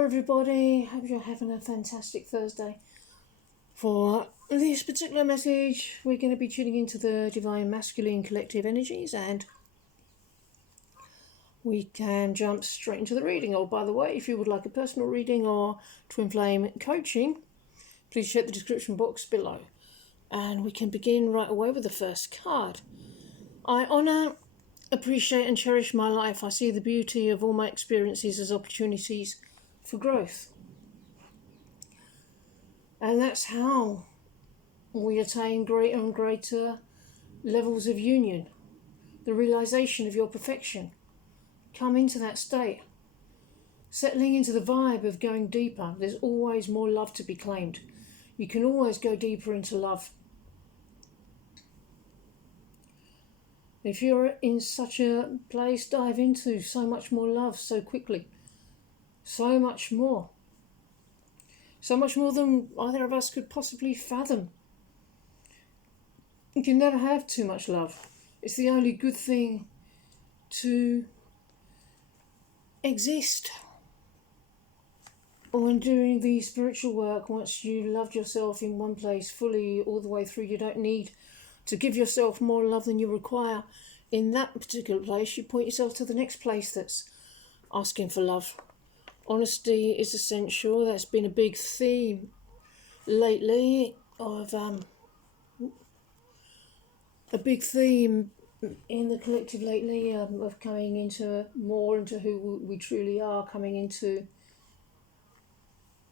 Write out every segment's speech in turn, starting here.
Hello everybody, hope you're having a fantastic Thursday. For this particular message, we're going to be tuning into the divine masculine collective energies, and we can jump straight into the reading. Oh, by the way, if you would like a personal reading or twin flame coaching, please check the description box below. And we can begin right away with the first card. I honour, appreciate and cherish my life. I see the beauty of all my experiences as opportunities for growth. And that's how we attain greater and greater levels of union. The realization of your perfection. Come into that state. Settling into the vibe of going deeper. There's always more love to be claimed. You can always go deeper into love. If you're in such a place, dive into so much more love so quickly. So much more. So much more than either of us could possibly fathom. You can never have too much love. It's the only good thing to exist. When doing the spiritual work, once you loved yourself in one place fully all the way through, you don't need to give yourself more love than you require in that particular place. You point yourself to the next place that's asking for love. Honesty is essential. That's been a big theme lately of a big theme in the collective lately of coming into more into who we truly are, coming into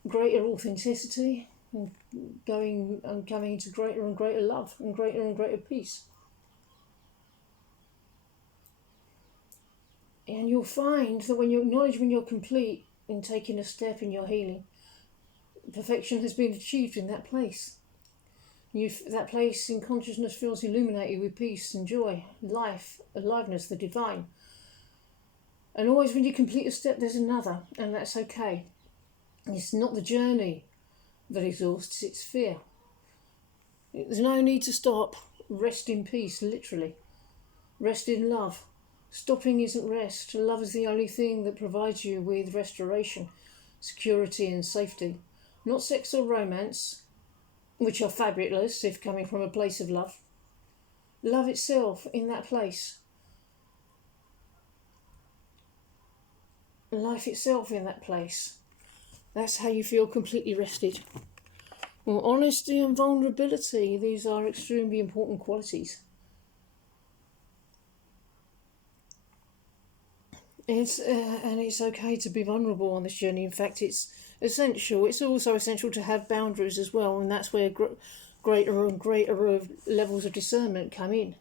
greater authenticity and coming into greater and greater love and greater peace. And you'll find that when you acknowledge when you're complete in taking a step in your healing, perfection has been achieved in that place. That place in consciousness feels illuminated with peace and joy, life, aliveness, the divine. And always when you complete a step, there's another, and that's okay. It's not the journey that exhausts, it's fear. There's no need to stop. Rest in peace, literally. Rest in love. Stopping isn't rest. Love is the only thing that provides you with restoration, security and safety. Not sex or romance, which are fabulous if coming from a place of love. Love itself in that place. Life itself in that place. That's how you feel completely rested. Well, honesty and vulnerability, these are extremely important qualities. And it's okay to be vulnerable on this journey. In fact, it's essential. It's also essential to have boundaries as well, and that's where greater and greater levels of discernment come in.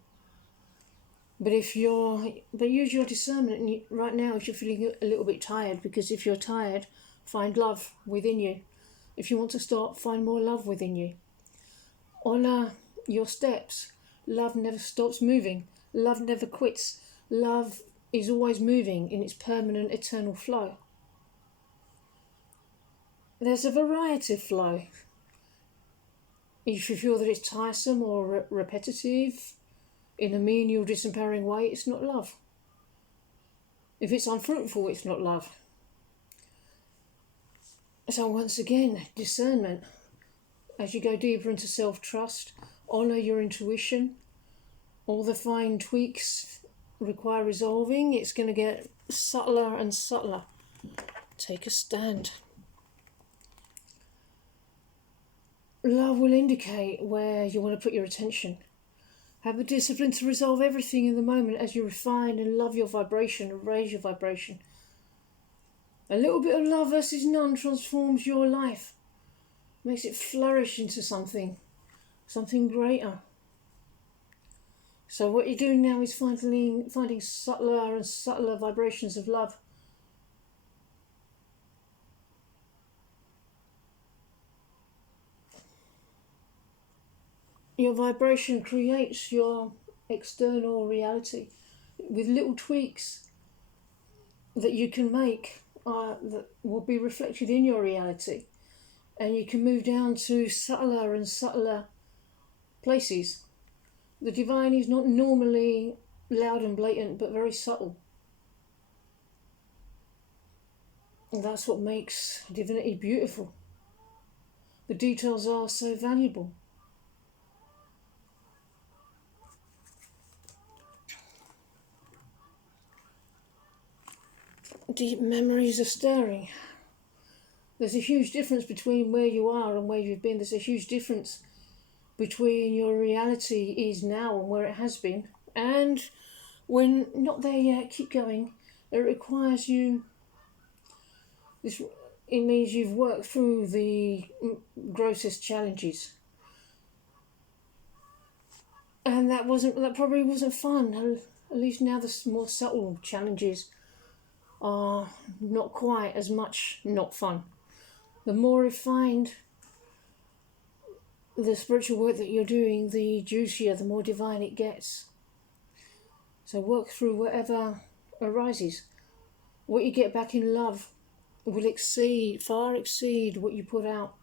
But use your discernment right now if you're feeling a little bit tired, because if you're tired, find love within you. If you want to stop, find more love within you. Honour your steps. Love never stops moving. Love never quits. Love is always moving in its permanent, eternal flow. There's a variety of flow. If you feel that it's tiresome or repetitive in a menial, disempowering way, it's not love. If it's unfruitful, it's not love. So once again, discernment. As you go deeper into self-trust, honour your intuition. All the fine tweaks require resolving. It's going to get subtler and subtler. Take a stand. Love will indicate where you want to put your attention. Have the discipline to resolve everything in the moment as you refine and love your vibration and raise your vibration. A little bit of love versus none transforms your life. Makes it flourish into something greater. So what you're doing now is finding subtler and subtler vibrations of love. Your vibration creates your external reality with little tweaks that you can make that will be reflected in your reality. And you can move down to subtler and subtler places. The divine is not normally loud and blatant, but very subtle. And that's what makes divinity beautiful. The details are so valuable. Deep memories are stirring. There's a huge difference between where you are and where you've been. There's a huge difference between your reality is now and where it has been. And when not there yet, keep going. It requires you. It means you've worked through the grossest challenges. And that probably wasn't fun. At least now the more subtle challenges are not quite as much not fun. The more refined the spiritual work that you're doing, the juicier, the more divine it gets. So work through whatever arises. What you get back in love will far exceed what you put out.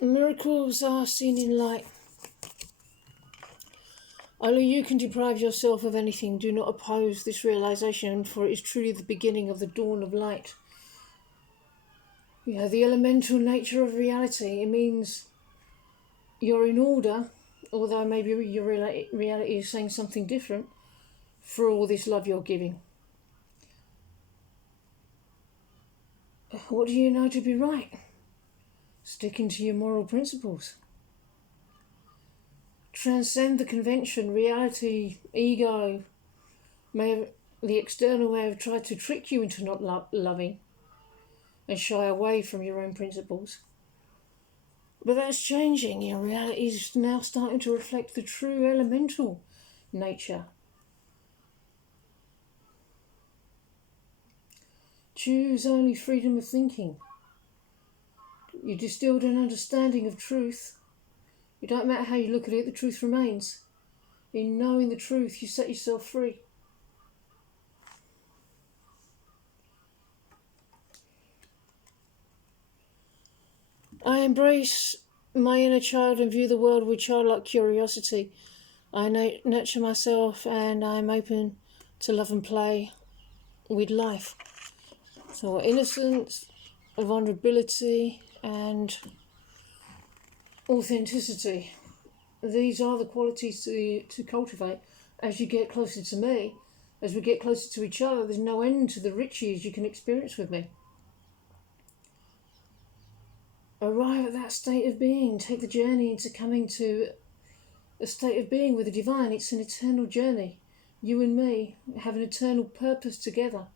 Miracles are seen in light. Only you can deprive yourself of anything. Do not oppose this realization, for it is truly the beginning of the dawn of light. The elemental nature of reality. It means you're in order, although maybe your reality is saying something different, for all this love you're giving. What do you know to be right? Sticking to your moral principles. Transcend the convention. Reality, ego, the external may have tried to trick you into not loving and shy away from your own principles. But that's changing. Your reality is now starting to reflect the true elemental nature. Choose only freedom of thinking. You distilled an understanding of truth. It don't matter how you look at it, the truth remains. In knowing the truth, you set yourself free. I embrace my inner child and view the world with childlike curiosity. I nurture myself and I am open to love and play with life. So innocence, vulnerability and authenticity. These are the qualities to cultivate. As you get closer to me, as we get closer to each other, there's no end to the riches you can experience with me. Arrive at that state of being. Take the journey into coming to a state of being with the divine. It's an eternal journey. You and me have an eternal purpose together.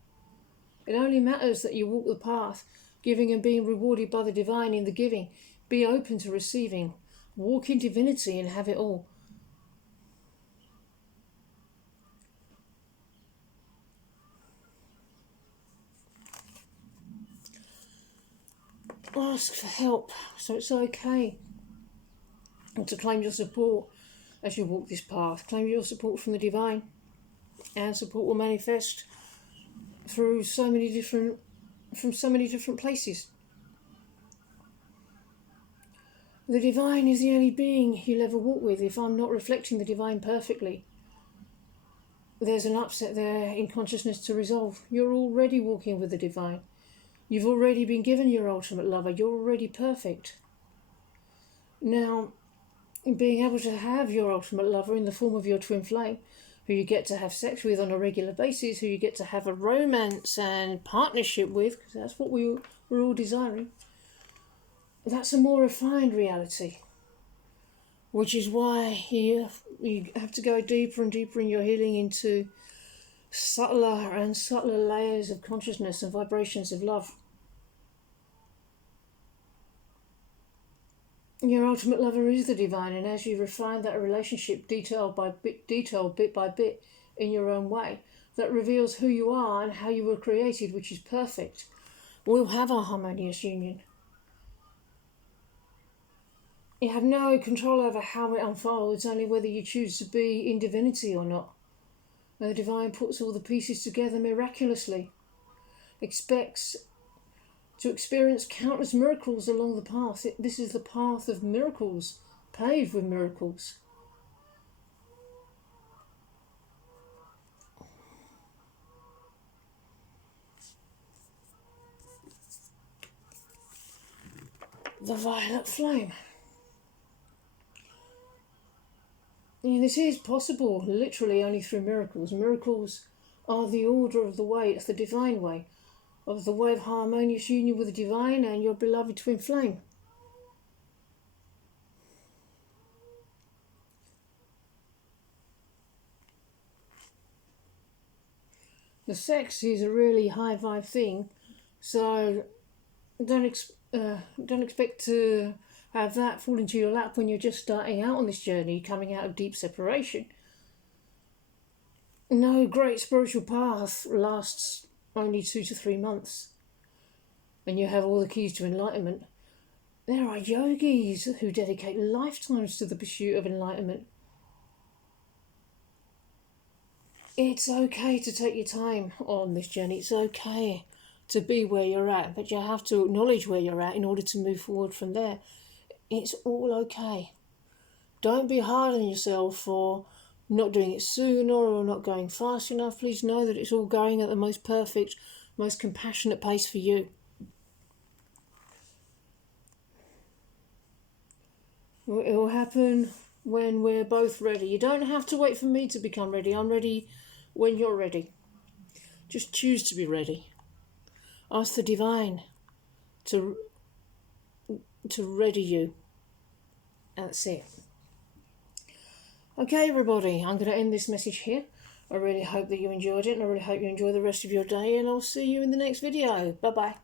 It only matters that you walk the path, giving and being rewarded by the divine in the giving. Be open to receiving. Walk in divinity and have it all. Ask for help. So it's okay to claim your support as you walk this path. Claim your support from the divine, and support will manifest through from so many different places. The divine is the only being you'll ever walk with. If I'm not reflecting the divine perfectly, there's an upset there in consciousness to resolve. You're already walking with the divine. You've already been given your ultimate lover. You're already perfect. Now, being able to have your ultimate lover in the form of your twin flame, who you get to have sex with on a regular basis, who you get to have a romance and partnership with, because that's what we're all desiring, that's a more refined reality. Which is why you have to go deeper and deeper in your healing into subtler and subtler layers of consciousness and vibrations of love. Your ultimate lover is the divine, and as you refine that relationship detail by bit by bit, in your own way, that reveals who you are and how you were created, which is perfect. We'll have a harmonious union. You have no control over how it unfolds, only whether you choose to be in divinity or not. And the divine puts all the pieces together miraculously, expects to experience countless miracles along the path. This is the path of miracles, paved with miracles. the violet flame. And this is possible literally only through miracles. Miracles are the order of the way, it's the divine way, of the way of harmonious union with the divine and your beloved twin flame. The sex is a really high vibe thing, so don't expect to have that fall into your lap when you're just starting out on this journey, coming out of deep separation. No great spiritual path lasts only 2 to 3 months, and you have all the keys to enlightenment. There are yogis who dedicate lifetimes to the pursuit of enlightenment. It's okay to take your time on this journey. It's okay to be where you're at, but you have to acknowledge where you're at in order to move forward from there. It's all okay. Don't be hard on yourself for not doing it sooner or not going fast enough. Please know that it's all going at the most perfect, most compassionate pace for you. It will happen when we're both ready. You don't have to wait for me to become ready. I'm ready when you're ready. Just choose to be ready. Ask the divine to ready you. That's it. Okay, everybody, I'm going to end this message here. I really hope that you enjoyed it, and I really hope you enjoy the rest of your day, and I'll see you in the next video. Bye-bye.